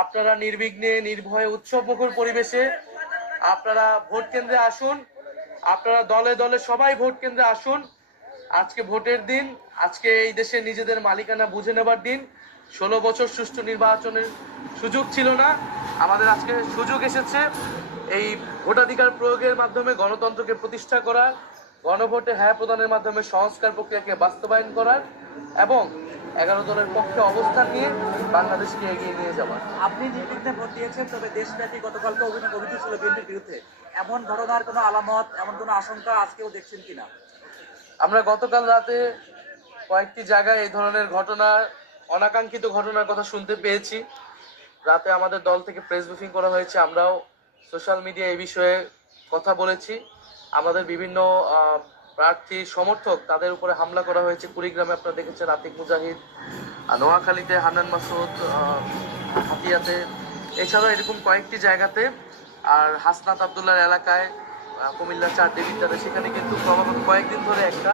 আপনারা নির্বিঘ্নে নির্ভয়ে উৎসবমুখর পরিবেশে আপনারা ভোট কেন্দ্রে আসুন। আপনারা দলে দলে সবাই ভোট কেন্দ্রে আসুন। আজকে ভোটের দিন, আজকে এই দেশে নিজেদের মালিকানা বুঝে নেবার দিন। 16 বছর সুষ্ঠু নির্বাচনের সুযোগ ছিল না, আমাদের আজকে সুযোগ এসেছে এই ভোটাধিকার প্রয়োগের মাধ্যমে গণতন্ত্রকে প্রতিষ্ঠা করার, গণভোটে হ্যাঁ প্রদানের মাধ্যমে সংস্কার প্রক্রিয়াকে বাস্তবায়ন করার এবং 11 দলের পক্ষে অবস্থান নিয়ে বাংলাদেশকে এগিয়ে নিয়ে যাওয়ার। আপনি নির্বিঘ্নে ভোট দিয়েছেন, তবে দেশব্যাপী গতকালকে অভিযোগ ছিল বিএনপির বিরুদ্ধে। এমন ঘটনার কোনো আলামত, এমন কোনো আশঙ্কা আজকেও দেখছেন কিনা? আমরা গতকাল রাতে কয়েকটি জায়গায় এই ধরনের ঘটনা, অনাকাঙ্ক্ষিত ঘটনার কথা শুনতে পেয়েছি। রাতে আমাদের দল থেকে প্রেস ব্রিফিং করা হয়েছে, আমরাও সোশ্যাল মিডিয়া এই বিষয়ে কথা বলেছি। আমাদের বিভিন্ন প্রার্থী সমর্থক তাদের উপরে হামলা করা হয়েছে। কুড়িগ্রামে আপনারা দেখেছেন আতিক মুজাহিদ, নোয়াখালীতে হান্নান মাসুদ, হাতিয়াতে, এছাড়াও এরকম কয়েকটি জায়গাতে, আর হাসনাত আবদুল্লাহর এলাকায় কুমিল্লা 4 দেবিদ্বারে, সেখানে কিন্তু ক্রমাগত কয়েকদিন ধরে একটা